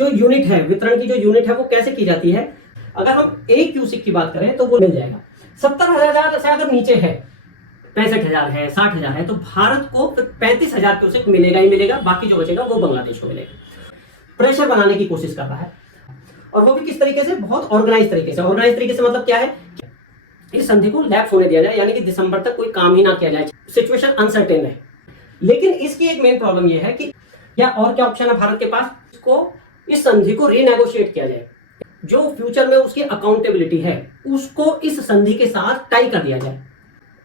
जो यूनिट है, वितरण की जो यूनिट है वो कैसे की जाती है, अगर हम 1 क्यूसेक की बात करें तो वो मिल जाएगा 70,000 से अगर नीचे है, 65,000 है, 60,000 है, तो भारत को 35,000 क्यूसेक मिलेगा ही मिलेगा, बाकी जो बचेगा वो बांग्लादेश को मिलेगा। प्रेशर बनाने की कोशिश कर रहा है, और वो भी किस तरीके से, बहुत ऑर्गेनाइज तरीके से। ऑर्गेनाइज तरीके से मतलब क्या है, इस संधि को लैप्स होने दिया जाए, यानी कि दिसंबर तक कोई काम ही ना किया जाए। सिचुएशन अनसर्टेन है, लेकिन इसकी एक मेन प्रॉब्लम ये है कि या और क्या ऑप्शन है भारत के पास, इसको इस संधि को रीनेगोशिएट किया जाए, जो फ्यूचर में उसकी अकाउंटेबिलिटी है उसको इस संधि के साथ टाई कर दिया जाए।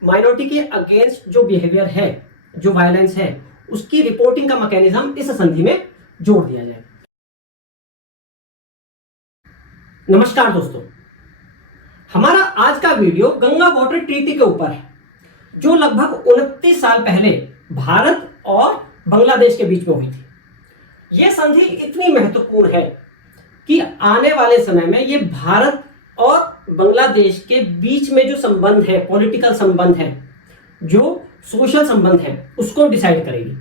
माइनॉरिटी के अगेंस्ट जो बिहेवियर है, जो वायलेंस है, उसकी रिपोर्टिंग का मैकेनिज्म इस संधि में जोड़ दिया जाए। नमस्कार दोस्तों, हमारा आज का वीडियो गंगा वाटर ट्रीटी के ऊपर है, जो लगभग 29 साल पहले भारत और बांग्लादेश के बीच में हुई थी। यह संधि इतनी महत्वपूर्ण है कि आने वाले समय में ये भारत और बांग्लादेश के बीच में जो संबंध है, पॉलिटिकल संबंध है, जो सोशल संबंध है, उसको डिसाइड करेगी।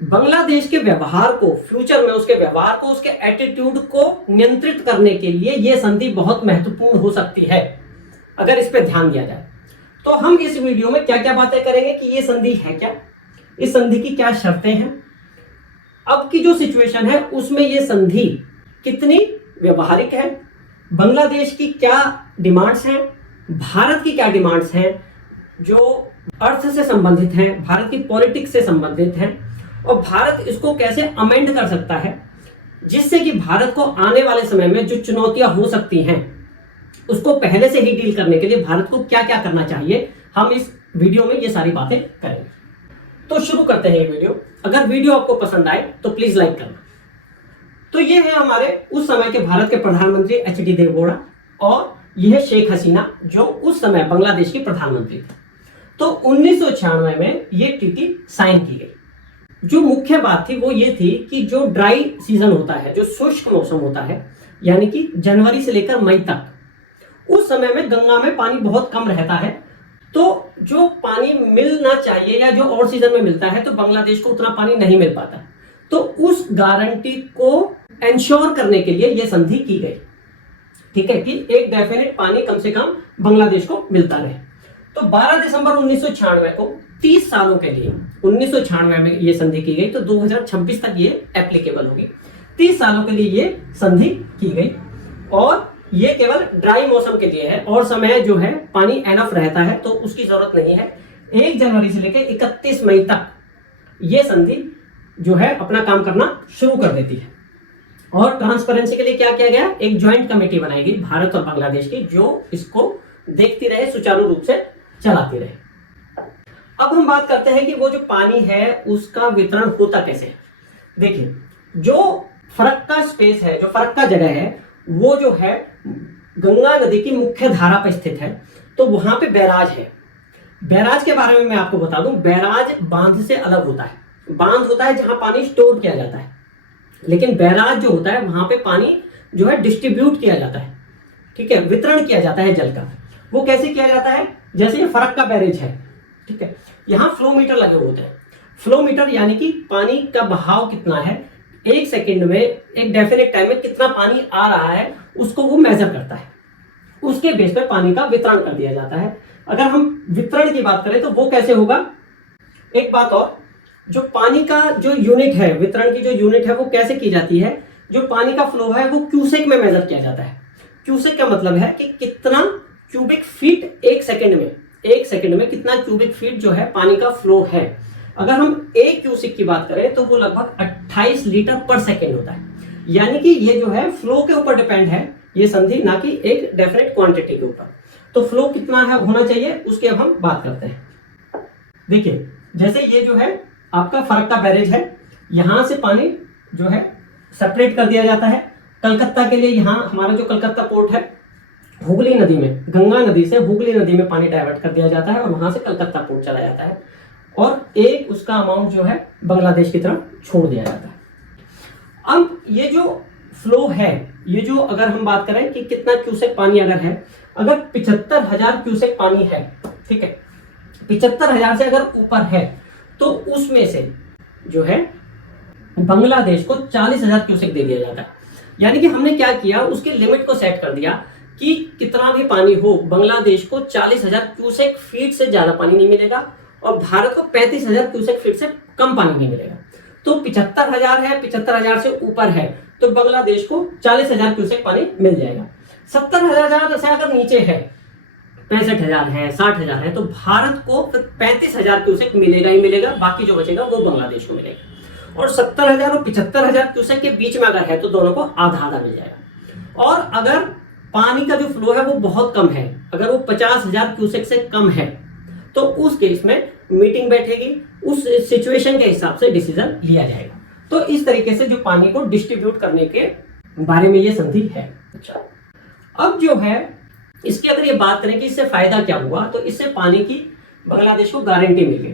बांग्लादेश के व्यवहार को, फ्यूचर में उसके व्यवहार को, उसके एटीट्यूड को नियंत्रित करने के लिए यह संधि बहुत महत्वपूर्ण हो सकती है, अगर इस पर ध्यान दिया जाए। तो हम इस वीडियो में क्या क्या बातें करेंगे कि यह संधि है क्या, इस संधि की क्या शर्तें हैं, अब की जो सिचुएशन है उसमें यह संधि कितनी व्यवहारिक है, बांग्लादेश की क्या डिमांड्स हैं, भारत की क्या डिमांड्स हैं, जो अर्थ से संबंधित हैं, भारत की पॉलिटिक्स से संबंधित हैं, और भारत इसको कैसे अमेंड कर सकता है, जिससे कि भारत को आने वाले समय में जो चुनौतियां हो सकती हैं उसको पहले से ही डील करने के लिए भारत को क्या क्या करना चाहिए। हम इस वीडियो में ये सारी बातें करेंगे। तो शुरू करते हैं ये वीडियो। अगर वीडियो आपको पसंद आए तो प्लीज लाइक करना। तो ये है हमारे उस समय के भारत के प्रधानमंत्री एच.डी. देवगौड़ा, और यह है शेख हसीना, जो उस समय बांग्लादेश की प्रधानमंत्री थी। तो 1996 में ये ट्रीटी साइन की गई। जो मुख्य बात थी वो ये थी कि जो ड्राई सीजन होता है, जो शुष्क मौसम होता है, यानी कि जनवरी से लेकर मई तक, उस समय में गंगा में पानी बहुत कम रहता है। तो जो पानी मिलना चाहिए या जो और सीजन में मिलता है, तो बांग्लादेश को उतना पानी नहीं मिल पाता। तो उस गारंटी को एंश्योर करने के लिए यह संधि की गई, ठीक है, कि एक डेफिनेट पानी कम से कम बांग्लादेश को मिलता रहे। तो 12 दिसंबर 1996 को 30 सालों के लिए, 1996 में यह संधि की गई, तो 2026 तक ये एप्लीकेबल होगी। 30 सालों के लिए ये संधि की गई, और ये केवल ड्राई मौसम के लिए है, और समय जो है पानी एनफ रहता है, तो उसकी जरूरत नहीं है। 1 जनवरी से लेकर 31 मई तक ये संधि जो है अपना काम करना शुरू कर देती है। और ट्रांसपेरेंसी के लिए क्या किया गया, एक ज्वाइंट कमेटी बनाई गई भारत और बांग्लादेश की, जो इसको देखती रहे, सुचारू रूप से चलाती रहे। अब हम बात करते हैं कि वो जो पानी है उसका वितरण होता कैसे है। देखिए, जो फरक्का स्पेस है, जो फरक्का जगह है, वो जो है गंगा नदी की मुख्य धारा पर स्थित है। तो वहां पे बैराज है। बैराज के बारे में मैं आपको बता दूं, बैराज बांध से अलग होता है। बांध होता है जहां पानी स्टोर किया जाता है, लेकिन बैराज जो होता है वहां पे पानी जो है डिस्ट्रीब्यूट किया जाता है, ठीक है, वितरण किया जाता है जल का। वो कैसे किया जाता है, जैसे ये फरक्का बैरेज है, ठीक है, यहाँ फ्लो मीटर लगे होते हैं। फ्लो मीटर यानी कि पानी का बहाव कितना है, 1 सेकेंड में, एक डेफिनेट टाइम में कितना पानी आ रहा है, उसको वो मेजर करता है। उसके बेस पर पानी का वितरण कर दिया जाता है। अगर हम वितरण की बात करें तो वो कैसे होगा, एक बात और, जो पानी का जो यूनिट है, वितरण की जो यूनिट है वो कैसे की जाती है, जो पानी का फ्लो है वो क्यूसेक में मेजर किया जाता है। क्यूसेक का मतलब है कि कितना क्यूबिक फीट 1 सेकेंड में, 1 सेकेंड में कितना क्यूबिक फीट जो है पानी का फ्लो है। अगर हम 1 क्यूसेक की बात करें तो वो लगभग 28 लीटर पर सेकेंड होता है। यानी कि ये जो है फ्लो के ऊपर डिपेंड है ये संधि, ना कि एक डेफिनेट क्वांटिटी के ऊपर। तो फ्लो कितना है होना चाहिए उसकी अब हम बात करते हैं। देखिए, जैसे ये जो है आपका फरक्का बैरेज है, यहां से पानी जो है सेपरेट कर दिया जाता है। कलकत्ता के लिए यहाँ हमारा जो कलकत्ता पोर्ट है, हुगली नदी में, गंगा नदी से हुगली नदी में पानी डाइवर्ट कर दिया जाता है और वहां से कलकत्ता पोर्ट चला जाता है, और एक उसका अमाउंट जो है बांग्लादेश की तरफ छोड़ दिया जाता है। अब ये जो फ्लो है, ये जो अगर हम बात करें कि कितना क्यूसेक पानी अगर है, अगर 75,000 क्यूसेक पानी है, ठीक है, 75,000 से अगर ऊपर है, तो उसमें से जो है बांग्लादेश को 40,000 क्यूसेक दे दिया जाता है। यानी कि हमने क्या किया, उसके लिमिट को सेट कर दिया कि कितना भी पानी हो बांग्लादेश को 40,000 क्यूसेक फीट से ज्यादा पानी नहीं मिलेगा और भारत को 35,000 क्यूसेक फीट से कम पानी नहीं मिलेगा। तो 75,000 है, 75,000 से ऊपर है तो बांग्लादेश को 40,000 क्यूसेक पानी मिल जाएगा। 70,000 से अगर नीचे है, 65,000 है, 60,000 है, तो भारत को 35,000 क्यूसेक मिलेगा ही मिलेगा, बाकी जो बचेगा वो बांग्लादेश को मिलेगा। और 70,000 और 75,000 क्यूसेक के बीच में अगर है तो दोनों को आधा आधा मिल जाएगा। और अगर पानी का जो फ्लो है वो बहुत कम है, अगर वो 50,000 क्यूसेक से कम है, तो उस केस में मीटिंग बैठेगी, उस सिचुएशन के हिसाब से डिसीजन लिया जाएगा। तो इस तरीके से जो पानी को डिस्ट्रीब्यूट करने के बारे में ये संधि है। अच्छा, अब जो है इसकी अगर ये बात करें कि इससे फायदा क्या हुआ, तो इससे पानी की बांग्लादेश को गारंटी मिल गई।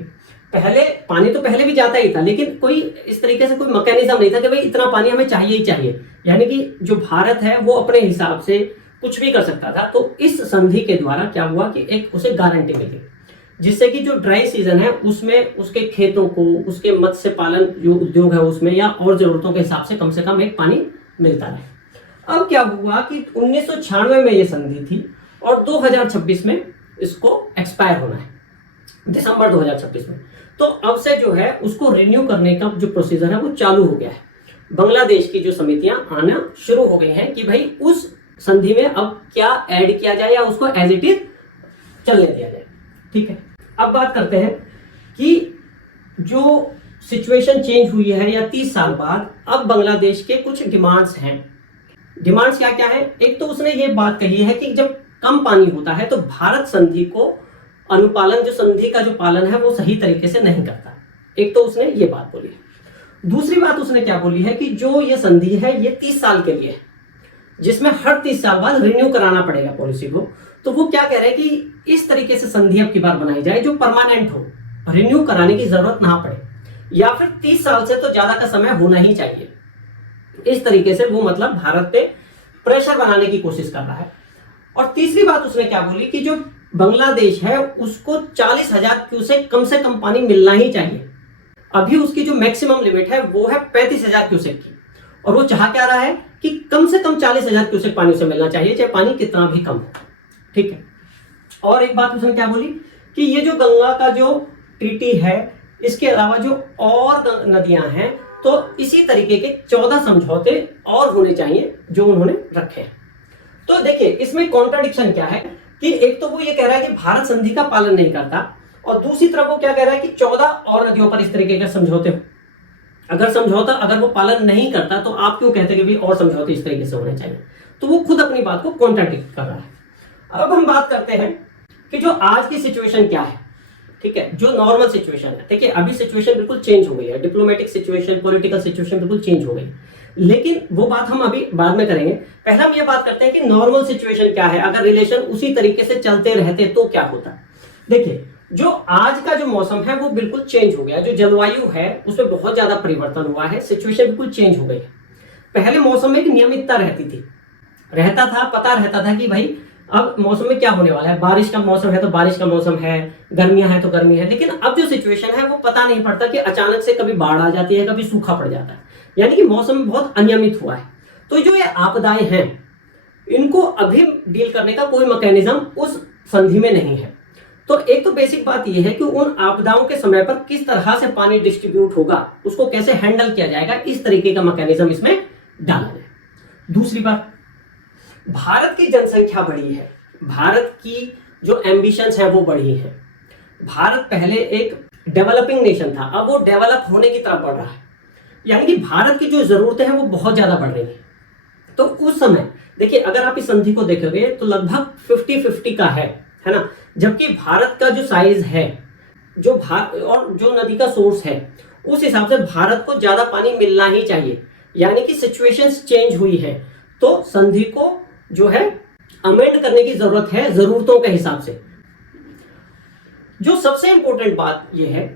पहले पानी तो पहले भी जाता ही था, लेकिन कोई इस तरीके से कोई मैकेनिज्म नहीं था कि भाई इतना पानी हमें चाहिए ही चाहिए, यानी कि जो भारत है वो अपने हिसाब से कुछ भी कर सकता था। तो इस संधि के द्वारा क्या हुआ कि एक उसे गारंटी मिली, जिससे कि जो ड्राई सीजन है उसमें उसके खेतों को, उसके मत्स्य पालन जो उद्योग है उसमें या और जरूरतों के हिसाब से कम एक पानी मिलता रहे। अब क्या हुआ कि 1996 में ये संधि थी और 2026 में इसको एक्सपायर होना है, दिसंबर 2026 में। तो अब से जो है उसको रिन्यू करने का जो प्रोसीजर है वो चालू हो गया है। बांग्लादेश की जो समितियां आना शुरू हो गई हैं कि भाई उस संधि में अब क्या ऐड किया जाए या उसको एज इट इज चलने दिया जाए। ठीक है, अब बात करते हैं कि जो सिचुएशन चेंज हुई है या 30 साल बाद, अब बांग्लादेश के कुछ डिमांड्स हैं। डिमांड्स क्या क्या है? एक तो उसने ये बात कही है कि जब कम पानी होता है तो भारत संधि को अनुपालन, जो संधि का जो पालन है वो सही तरीके से नहीं करता। एक तो उसने ये बात बोली है। दूसरी बात उसने क्या बोली है कि जो ये संधि है ये 30 साल के लिए है, जिसमें हर 30 साल बाद रिन्यू कराना पड़ेगा पॉलिसी को। तो वो क्या कह रहे हैं कि इस तरीके से संधि अब की बार बनाई जाए जो परमानेंट हो, रिन्यू कराने की जरूरत ना पड़े, या फिर 30 साल से तो ज्यादा का समय होना ही चाहिए। इस तरीके से वो मतलब भारत पे प्रेशर बनाने की कोशिश कर रहा है। और तीसरी बात उसने क्या बोली कि जो बांग्लादेश है उसको 40,000 क्यूसेक कम से कम पानी मिलना ही चाहिए। अभी उसकी जो मैक्सिमम लिमिट है वो है 35,000 क्यूसेक की, और वो चाह क्या रहा है कि कम से कम 40,000 क्यूसेक पानी उसे मिलना चाहिए, चाहे पानी कितना भी कम हो। ठीक है, और एक बात उसने क्या बोली कि ये जो गंगा का जो ट्रीटी है, इसके अलावा जो और नदियां हैं, तो इसी तरीके के 14 समझौते और होने चाहिए जो उन्होंने रखे हैं। तो देखिए इसमें कॉन्ट्राडिक्शन क्या है कि एक तो वो ये कह रहा है कि भारत संधि का पालन नहीं करता, और दूसरी तरफ वो क्या कह रहा है कि 14 और नदियों पर इस तरीके के समझौते हो। अगर वो पालन नहीं करता तो आप क्यों कहते कि भी और समझौते इस तरीके से होने चाहिए? तो वो खुद अपनी बात को कॉन्ट्राडिक्ट कर रहा है। अब हम बात करते हैं कि जो आज की सिचुएशन क्या है। ठीक है, जो नॉर्मल सिचुएशन है, ठीक है, अभी सिचुएशन बिल्कुल चेंज हो गई है, डिप्लोमेटिक सिचुएशन, पॉलिटिकल सिचुएशन बिल्कुल चेंज हो गई, लेकिन वो बात हम अभी बाद में करेंगे। पहले हम ये बात करते हैं कि नॉर्मल सिचुएशन क्या है, अगर रिलेशन उसी तरीके से चलते रहते तो क्या होता। देखिए जो आज का जो मौसम है वो बिल्कुल चेंज हो गया, जो जलवायु है उसमें बहुत ज्यादा परिवर्तन हुआ है, सिचुएशन बिल्कुल चेंज हो गई है। पहले मौसम में एक नियमितता रहता था, पता रहता था कि भाई अब मौसम में क्या होने वाला है, बारिश का मौसम है तो बारिश का मौसम है, गर्मियां है तो गर्मी है। लेकिन अब जो सिचुएशन है वो पता नहीं पड़ता कि अचानक से कभी बाढ़ आ जाती है, कभी सूखा पड़ जाता है, यानी कि मौसम बहुत अनियमित हुआ है। तो जो ये आपदाएं हैं इनको अभी डील करने का कोई मैकेनिज्म उस संधि में नहीं है। तो एक तो बेसिक बात यह है कि उन आपदाओं के समय पर किस तरह से पानी डिस्ट्रीब्यूट होगा, उसको कैसे हैंडल किया जाएगा, इस तरीके का मैकेनिज्म इसमें डाला जाए। दूसरी बात, भारत की जनसंख्या बढ़ी है, भारत की जो एम्बिशंस है वो बढ़ी है। भारत पहले एक डेवलपिंग नेशन था, अब वो डेवलप होने की तरफ बढ़ रहा है, यानी कि भारत की जो जरूरतें हैं वो बहुत ज्यादा बढ़ रही हैं। तो उस समय देखिए अगर आप इस संधि को देखोगे तो लगभग 50-50 का है ना, जबकि भारत का जो साइज है जो और जो नदी का सोर्स है उस हिसाब से भारत को ज्यादा पानी मिलना ही चाहिए, यानी कि सिचुएशंस चेंज हुई है। तो संधि को जो है अमेंड करने की जरूरत है जरूरतों के हिसाब से। जो सबसे इंपॉर्टेंट बात यह है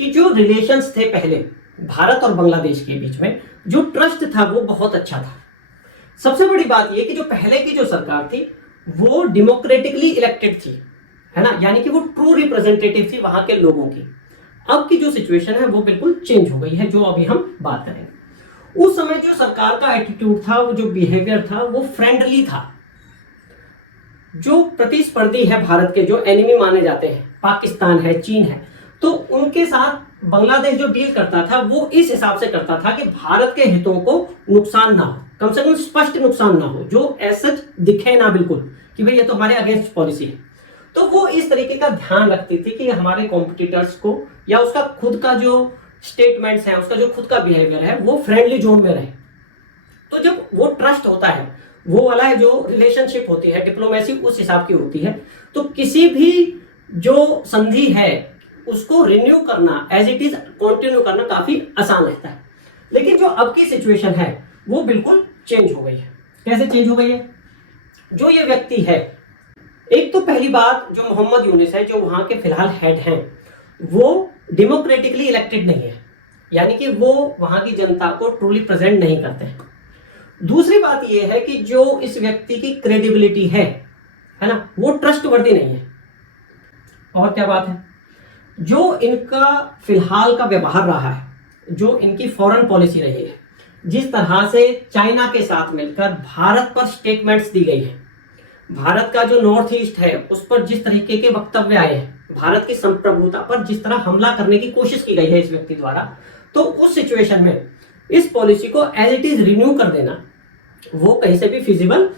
कि जो रिलेशंस थे पहले भारत और बांग्लादेश के बीच में, जो ट्रस्ट था वो बहुत अच्छा था। सबसे बड़ी बात यह कि जो पहले की जो सरकार थी वो डेमोक्रेटिकली इलेक्टेड थी, है ना, यानी कि वो ट्रू रिप्रेजेंटेटिव थी वहां के लोगों की। अब की जो सिचुएशन है वो बिल्कुल चेंज हो गई है, जो अभी हम बात करेंगे। उस समय जो सरकार का एटीट्यूड था, वो जो बिहेवियर था, वो फ्रेंडली था। जो प्रतिस्पर्धी है भारत के, जो एनिमी माने जाते हैं, पाकिस्तान है, चीन है, तो उनके साथ बांग्लादेश जो डील करता था वो इस हिसाब से करता था कि भारत के हितों को नुकसान ना हो, कम से कम स्पष्ट नुकसान ना हो, जो ऐसा दिखे ना बिल्कुल कि भाई ये तो हमारे अगेंस्ट पॉलिसी है। तो वो इस तरीके का ध्यान रखती थी कि हमारे कॉम्पिटिटर्स को या उसका खुद का जो स्टेटमेंट्स है, उसका जो खुद का बिहेवियर है, वो फ्रेंडली जोन में रहे। तो जब वो ट्रस्ट होता है, वो वाला है जो रिलेशनशिप होती है, डिप्लोमेसी उस हिसाब की होती है, तो किसी भी जो संधि है उसको रिन्यू करना, एज इट इज कंटिन्यू करना काफी आसान रहता है। लेकिन जो अब की सिचुएशन है वो बिल्कुल चेंज हो गई है। कैसे चेंज हो गई है? जो ये व्यक्ति है, एक तो पहली बात, जो मोहम्मद यूनिस है, जो वहां के फिलहाल हेड हैं, वो डेमोक्रेटिकली इलेक्टेड नहीं है, यानी कि वो वहां की जनता को ट्रूली प्रेजेंट नहीं करते हैं। दूसरी बात यह है कि जो इस व्यक्ति की क्रेडिबिलिटी है ना, वो ट्रस्टवर्दी नहीं है। और क्या बात है, जो इनका फिलहाल का व्यवहार रहा है, जो इनकी फॉरेन पॉलिसी रही है, जिस तरह से चाइना के साथ मिलकर भारत पर स्टेटमेंट्स दी गई है, भारत का जो नॉर्थ ईस्ट है उस पर जिस तरीके के वक्तव्य आए हैं, भारत की संप्रभुता पर जिस तरह हमला करने की कोशिश की गई है इस व्यक्ति द्वारा, तो उस सिचुएशन में इस पॉलिसी को एज इट इज रिन्यू कर देना वो कहीं से भी फिजिबल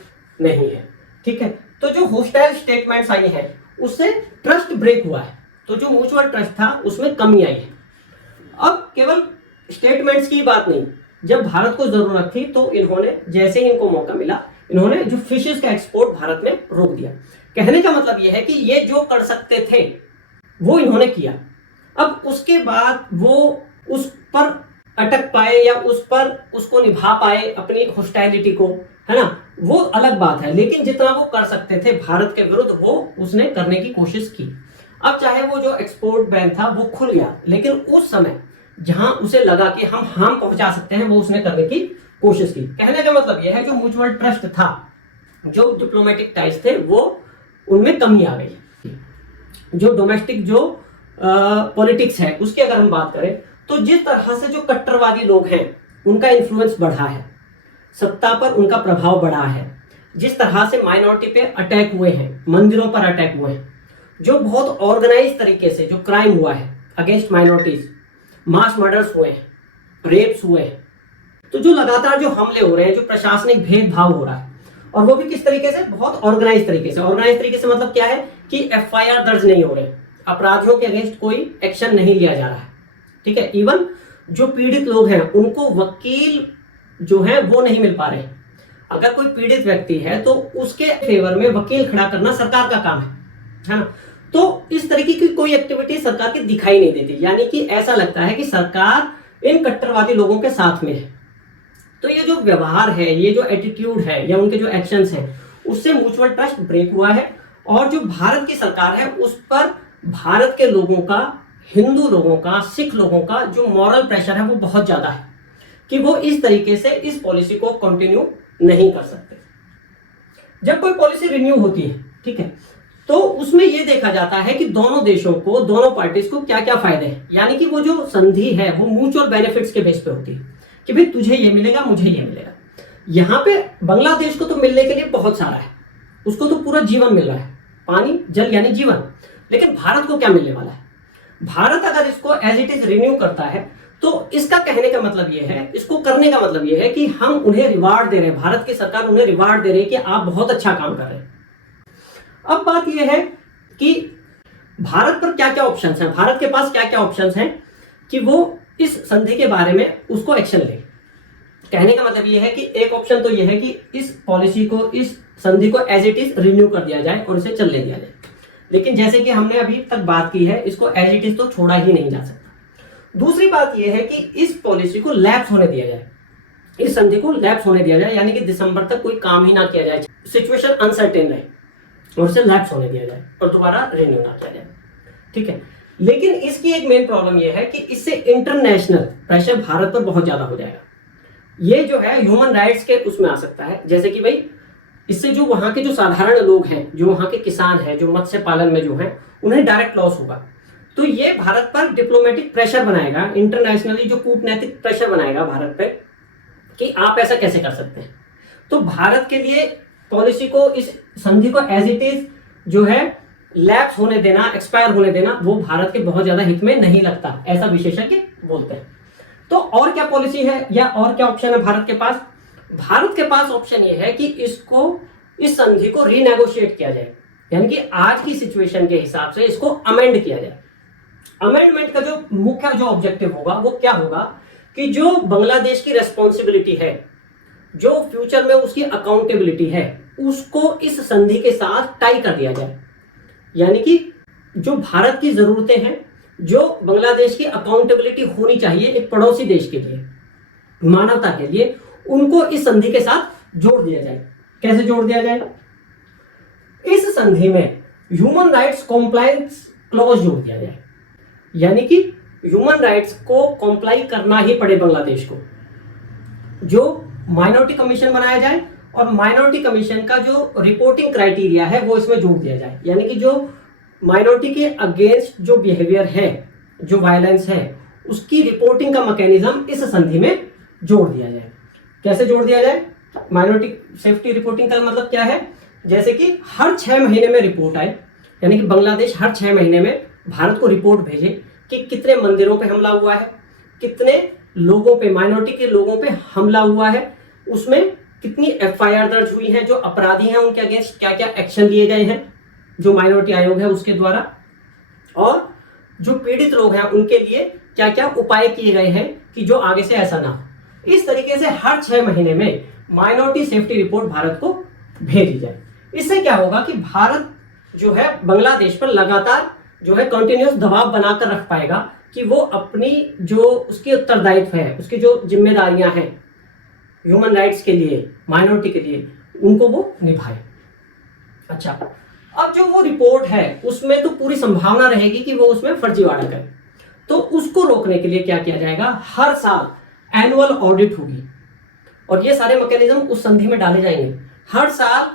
नहीं है। ठीक है, तो जो होस्टाइल स्टेटमेंट्स आई हैं उससे ट्रस्ट ब्रेक हुआ है, तो जो म्यूचुअल ट्रस्ट था उसमें कमी आई है। अब केवल स्टेटमेंट्स की बात नहीं, जब भारत को जरूरत थी तो इन्होंने, जैसे ही इनको मौका मिला, इन्होंने जो फिशेस का एक्सपोर्ट भारत में रोक दिया। कहने का मतलब यह है कि ये जो कर सकते थे वो इन्होंने किया। अब उसके बाद वो उस पर अटक पाए या उस पर उसको निभा पाए अपनी हॉस्टाइलिटी को, है ना, वो अलग बात है। लेकिन जितना वो कर सकते थे भारत के विरुद्ध वो उसने करने की कोशिश की। अब चाहे वो जो एक्सपोर्ट बैन था वो खुल गया, लेकिन उस समय जहां उसे लगा कि हम हार्म पहुंचा सकते हैं वो उसने करने की कोशिश की। कहने का मतलब यह है जो म्यूचुअल ट्रस्ट था, जो डिप्लोमेटिक टाइज थे, वो उनमें कमी आ गई। जो डोमेस्टिक जो पॉलिटिक्स है उसकी अगर हम बात करें तो जिस तरह से जो कट्टरवादी लोग हैं उनका इन्फ्लुएंस बढ़ा है, सत्ता पर उनका प्रभाव बढ़ा है, जिस तरह से माइनॉरिटी पे अटैक हुए हैं, मंदिरों पर अटैक हुए हैं, जो बहुत ऑर्गेनाइज तरीके से जो क्राइम हुआ है अगेंस्ट माइनॉरिटीज, मास मर्डर्स हुए हैं, रेप्स हुए हैं, तो जो लगातार जो हमले हो रहे हैं, जो प्रशासनिक भेदभाव हो रहा है, और वो भी किस तरीके से, बहुत ऑर्गेनाइज तरीके से। ऑर्गेनाइज तरीके से मतलब क्या है कि एफआईआर दर्ज नहीं हो रहे, अपराधियों के अगेंस्ट कोई एक्शन नहीं लिया जा रहा है। ठीक है, इवन जो पीड़ित लोग हैं उनको वकील जो है वो नहीं मिल पा रहे। अगर कोई पीड़ित व्यक्ति है तो उसके फेवर में वकील खड़ा करना सरकार का काम है ना। तो इस तरीके की कोई एक्टिविटी सरकार की दिखाई नहीं देती, यानी कि ऐसा लगता है कि सरकार इन कट्टरवादी लोगों के साथ में है। तो ये जो व्यवहार है, ये जो एटीट्यूड है या उनके जो एक्शंस हैं, उससे म्यूचुअल ट्रस्ट ब्रेक हुआ है। और जो भारत की सरकार है उस पर भारत के लोगों का, हिंदू लोगों का, सिख लोगों का जो मॉरल प्रेशर है वो बहुत ज्यादा है कि वो इस तरीके से इस पॉलिसी को कंटिन्यू नहीं कर सकते। जब कोई पॉलिसी रिन्यू होती है, ठीक है, तो उसमें यह देखा जाता है कि दोनों देशों को, दोनों पार्टीज को क्या क्या फायदे हैं। यानी कि वो जो संधि है वो म्यूचुअल बेनिफिट्स के बेस पे होती है कि भाई तुझे ये मिलेगा, मुझे ये मिलेगा। यहां पे बांग्लादेश को तो मिलने के लिए बहुत सारा है, उसको तो पूरा जीवन मिल रहा है, पानी जल यानी जीवन। लेकिन भारत को क्या मिलने वाला है? भारत अगर इसको एज इट इज रिन्यू करता है तो इसका कहने का मतलब यह है, इसको करने का मतलब यह है कि हम उन्हें रिवार्ड दे रहे हैं, भारत की सरकार उन्हें रिवार्ड दे रही है कि आप बहुत अच्छा काम कर रहे हैं। अब बात यह है कि भारत पर क्या क्या ऑप्शंस हैं, भारत के पास क्या क्या ऑप्शंस हैं कि वो इस संधि के बारे में उसको एक्शन ले। कहने का मतलब यह है कि एक ऑप्शन तो यह है कि इस पॉलिसी को, इस संधि को एज इट इज रिन्यू कर दिया जाए और इसे चलने दिया जाए। लेकिन जैसे कि हमने अभी तक बात की है, इसको एज इट इज तो छोड़ा ही नहीं जा सकता। दूसरी बात यह है कि इस पॉलिसी को लैप्स होने दिया जाए, इस संधि को लैप्स होने दिया जाए, यानी कि दिसंबर तक कोई काम ही ना किया जाए, सिचुएशन अनसर्टेन रहे और इसे लैप्स होने दिया जाए और दोबारा रिन्यू ना किया जाए। ठीक है, लेकिन इसकी एक मेन प्रॉब्लम यह है कि इससे इंटरनेशनल प्रेशर भारत पर बहुत ज्यादा हो जाएगा। ये जो है ह्यूमन राइट्स के उसमें आ सकता है, जैसे कि भाई इससे जो वहां के जो साधारण लोग हैं, जो वहां के किसान हैं, जो मत्स्य पालन में जो है, उन्हें डायरेक्ट लॉस होगा। तो ये भारत पर डिप्लोमेटिक प्रेशर बनाएगा, इंटरनेशनली जो कूटनैतिक प्रेशर बनाएगा भारत पे, कि आप ऐसा कैसे कर सकते हैं। तो भारत के लिए पॉलिसी को, इस संधि को एज इट इज जो है लैप्स होने देना, एक्सपायर होने देना, वो भारत के बहुत ज्यादा हित में नहीं लगता, ऐसा विशेषज्ञ बोलते हैं। तो और क्या पॉलिसी है या और क्या ऑप्शन है भारत के पास? भारत के पास ऑप्शन ये है कि इस संधि को रीनेगोशिएट किया जाए, यानी कि आज की सिचुएशन के हिसाब से इसको अमेंड किया जाए। अमेंडमेंट का जो मुख्य जो ऑब्जेक्टिव होगा वो क्या होगा कि जो बांग्लादेश की रेस्पॉन्सिबिलिटी है, जो फ्यूचर में उसकी अकाउंटेबिलिटी है, उसको इस संधि के साथ टाई कर दिया जाए। यानी कि जो भारत की जरूरतें हैं, जो बांग्लादेश की अकाउंटेबिलिटी होनी चाहिए एक पड़ोसी देश के लिए, मानवता के लिए, उनको इस संधि के साथ जोड़ दिया जाए। कैसे जोड़ दिया जाए? इस संधि में ह्यूमन राइट्स कॉम्प्लायंस क्लॉज जोड़ दिया जाए, यानी कि ह्यूमन राइट्स को कॉम्प्लाई करना ही पड़े बांग्लादेश को। जो माइनॉरिटी कमीशन बनाया जाए और माइनॉरिटी कमीशन का जो रिपोर्टिंग क्राइटेरिया है वो इसमें जोड़ दिया जाए, यानी कि जो माइनॉरिटी के अगेंस्ट जो बिहेवियर है, जो वायलेंस है, उसकी रिपोर्टिंग का मैकेनिज्म इस संधि में जोड़ दिया जाए। कैसे जोड़ दिया जाए? माइनॉरिटी सेफ्टी रिपोर्टिंग का मतलब क्या है? जैसे कि हर 6 महीने में रिपोर्ट आए, यानी कि बांग्लादेश हर 6 महीने में भारत को रिपोर्ट भेजे कि कितने मंदिरों पे हमला हुआ है, कितने लोगों पे, माइनॉरिटी के लोगों पे हमला हुआ है, उसमें कितनी एफआईआर दर्ज हुई है, जो अपराधी हैं उनके अगेंस्ट क्या क्या एक्शन लिए गए हैं जो माइनॉरिटी आयोग है उसके द्वारा, और जो पीड़ित लोग हैं उनके लिए क्या क्या उपाय किए गए हैं कि जो आगे से ऐसा ना हो। इस तरीके से हर 6 महीने में माइनॉरिटी सेफ्टी रिपोर्ट भारत को भेजी जाए। इससे क्या होगा कि भारत जो है बांग्लादेश पर लगातार जो है कंटिन्यूअस दबाव बनाकर रख पाएगा कि वो अपनी जो उसकी उत्तरदायित्व है, उसकी जो जिम्मेदारियां हैं ह्यूमन राइट्स के लिए, माइनॉरिटी के लिए, उनको वो निभाए। अच्छा, अब जो वो रिपोर्ट है उसमें तो पूरी संभावना रहेगी कि वो उसमें फर्जीवाड़ा करे, तो उसको रोकने के लिए क्या किया जाएगा? हर साल एनुअल ऑडिट होगी और ये सारे मैकेनिज्म उस संधि में डाले जाएंगे। हर साल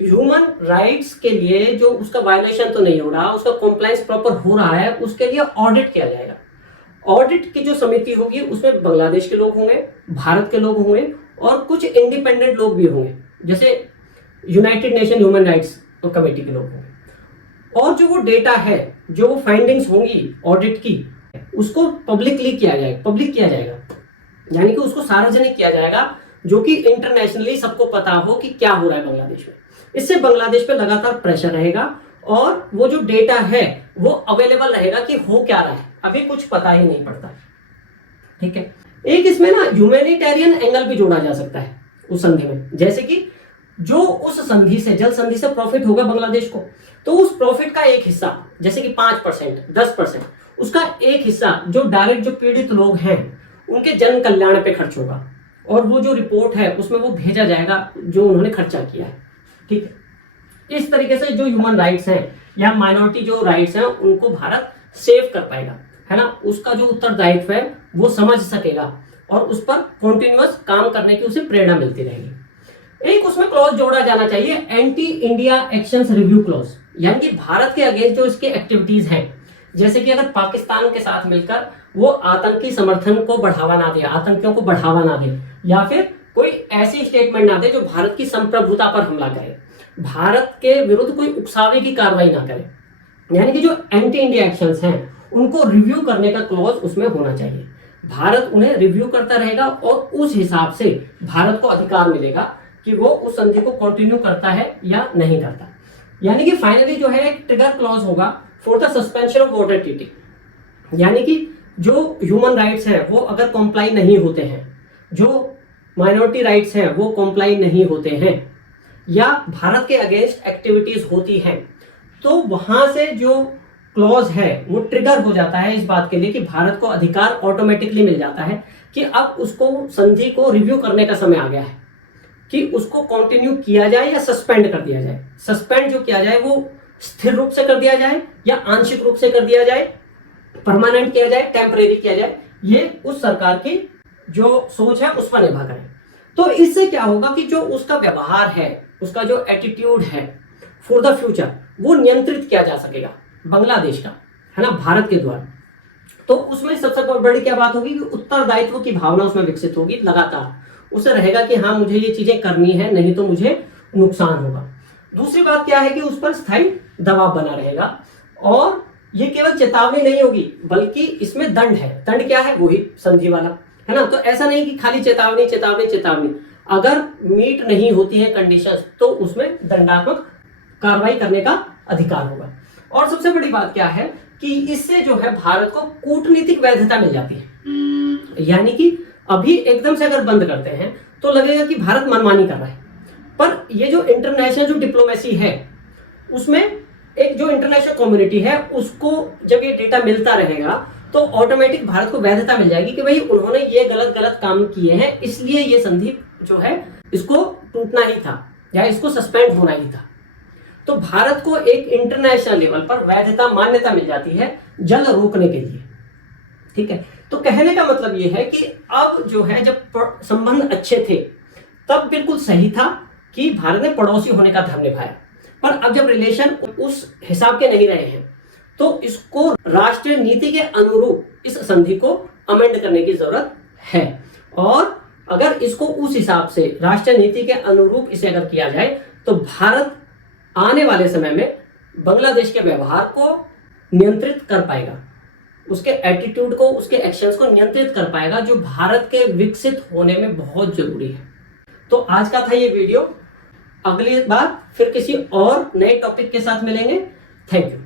ह्यूमन राइट्स के लिए जो उसका वायलेशन तो नहीं हो रहा, उसका कॉम्प्लायंस प्रॉपर हो रहा है, उसके लिए ऑडिट किया जाएगा। ऑडिट की जो समिति होगी उसमें बांग्लादेश के लोग होंगे, भारत के लोग होंगे और कुछ इंडिपेंडेंट लोग भी होंगे, जैसे United nation human rights committee के लोग होंगे। और जो वो डेटा है, जो वो फाइंडिंग्स होंगी ऑडिट की, उसको पब्लिक किया जाएगा, यानी कि उसको सार्वजनिक किया जाएगा, जो कि इंटरनेशनली सबको पता हो कि क्या हो रहा है बांग्लादेश में। इससे बांग्लादेश पे लगातार प्रेशर रहेगा और वो जो डेटा है वो अवेलेबल रहेगा कि हो क्या रहा है, अभी कुछ पता ही नहीं पड़ता। ठीक है, एक इसमें ना ह्यूमैनिटेरियन एंगल भी जोड़ा जा सकता है उस संधि में, जैसे कि जो उस संधि से, जल संधि से प्रॉफिट होगा बांग्लादेश को, तो उस प्रॉफिट का एक हिस्सा, जैसे कि 5%, 10%, उसका एक हिस्सा जो डायरेक्ट जो पीड़ित लोग हैं उनके जन कल्याण पे खर्च होगा और वो जो रिपोर्ट है उसमें वो भेजा जाएगा जो उन्होंने खर्चा किया है। ठीक है, इस तरीके से जो ह्यूमन राइट्स हैं या माइनॉरिटी जो राइट्स हैं उनको भारत सेव कर पाएगा, है ना, उसका जो उत्तरदायित्व है वो समझ सकेगा और उस पर कॉन्टिन्यूअस काम करने की उसे प्रेरणा मिलती रहेगी। एक उसमें क्लॉज जोड़ा जाना चाहिए, anti India actions review clause, यानी कि भारत के अगेंस्ट जो इसके एक्टिविटीज हैं, जैसे कि अगर पाकिस्तान के साथ मिलकर वो आतंकी समर्थन को बढ़ावा ना दे, आतंकियों को बढ़ावा ना दे, या फिर कोई ऐसी स्टेटमेंट ना दे जो भारत की संप्रभुता पर हमला करे, भारत के विरुद्ध कोई उकसावे की कार्रवाई ना करे, यानी कि जो एंटी इंडिया एक्शंस हैं उनको रिव्यू करने का क्लॉज उसमें होना चाहिए। भारत उन्हें रिव्यू करता रहेगा और उस हिसाब से भारत को अधिकार मिलेगा कि वो उस संधि को कंटिन्यू करता है या नहीं करता। यानी कि फाइनली जो है एक ट्रिगर क्लॉज होगा for the suspension of water treaty, यानी कि जो ह्यूमन राइट्स हैं वो अगर कॉम्प्लाई नहीं होते हैं, जो माइनॉरिटी राइट्स हैं वो कॉम्प्लाई नहीं होते हैं, या भारत के अगेंस्ट एक्टिविटीज होती हैं, तो वहां से जो क्लॉज है वो ट्रिगर हो जाता है इस बात के लिए कि भारत को अधिकार ऑटोमेटिकली मिल जाता है कि अब उसको संधि को रिव्यू करने का समय आ गया है कि उसको कंटिन्यू किया जाए या सस्पेंड कर दिया जाए। सस्पेंड जो किया जाए वो स्थिर रूप से कर दिया जाए या आंशिक रूप से कर दिया जाए, परमानेंट किया जाए, टेम्परेरी किया जाए, ये उस सरकार की जो सोच है उस पर निर्भर करे। तो इससे क्या होगा कि जो उसका व्यवहार है, उसका जो एटीट्यूड है फॉर द फ्यूचर, वो नियंत्रित किया जा सकेगा बांग्लादेश का, है ना, भारत के द्वारा। तो उसमें सबसे बड़ी क्या बात होगी कि उत्तरदायित्व की भावना उसमें विकसित होगी लगातार, उसे रहेगा कि हाँ मुझे ये चीजें करनी है, नहीं तो मुझे नुकसान होगा। दूसरी बात क्या है कि उस पर स्थायी दबाव बना रहेगा, और ये केवल चेतावनी नहीं होगी बल्कि इसमें दंड है। दंड क्या है? वही संधि वाला, है ना। तो ऐसा नहीं कि खाली चेतावनी चेतावनी चेतावनी, अगर मीट नहीं होती है कंडीशंस तो उसमें दंडात्मक कार्रवाई करने का अधिकार होगा। और सबसे बड़ी बात क्या है कि इससे जो है भारत को कूटनीतिक वैधता मिल जाती है। यानी कि अभी एकदम से अगर बंद करते हैं तो लगेगा कि भारत मनमानी कर रहा है, पर ये जो इंटरनेशनल जो डिप्लोमेसी है उसमें एक जो इंटरनेशनल कम्युनिटी है उसको जब ये डेटा मिलता रहेगा तो ऑटोमेटिक भारत को वैधता मिल जाएगी कि भाई उन्होंने ये गलत गलत काम किए हैं, इसलिए ये संधि जो है इसको टूटना ही था या इसको सस्पेंड होना ही था। तो भारत को एक इंटरनेशनल लेवल पर वैधता मान्यता मिल जाती है जल रोकने के लिए। ठीक है, तो कहने का मतलब ये है कि अब जो है जब संबंध अच्छे थे तब बिल्कुल सही था कि भारत ने पड़ोसी होने का धर्म निभाया, पर अब जब रिलेशन उस हिसाब के नहीं रहे हैं तो इसको राष्ट्रीय नीति के अनुरूप इस संधि को अमेंड करने की जरूरत है। और अगर इसको उस हिसाब से राष्ट्रीय नीति के अनुरूप इसे अगर किया जाए तो भारत आने वाले समय में बांग्लादेश के व्यवहार को नियंत्रित कर पाएगा, उसके एटीट्यूड को, उसके एक्शंस को नियंत्रित कर पाएगा, जो भारत के विकसित होने में बहुत जरूरी है। तो आज का था ये वीडियो। अगली बार फिर किसी और नए टॉपिक के साथ मिलेंगे। Thank you.